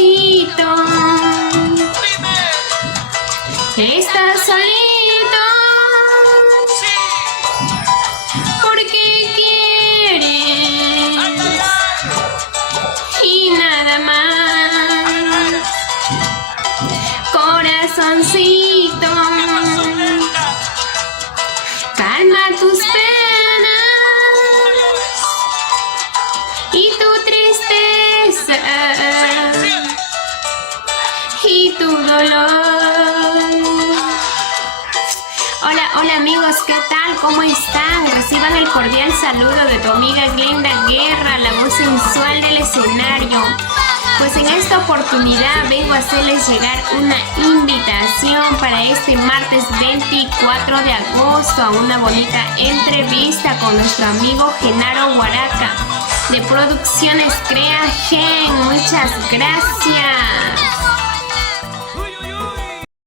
corazoncito está solito porque quieres y nada más. Corazoncito, calma tus penas y tu tristeza y tu dolor. Hola amigos, ¿qué tal? ¿Cómo están? Reciban el cordial saludo de tu amiga Glenda Guerra, la voz sensual del escenario. Pues en esta oportunidad vengo a hacerles llegar una invitación para este martes 24 de agosto a una bonita entrevista con nuestro amigo Genaro Huaraca de Producciones Crea Gen. Muchas gracias.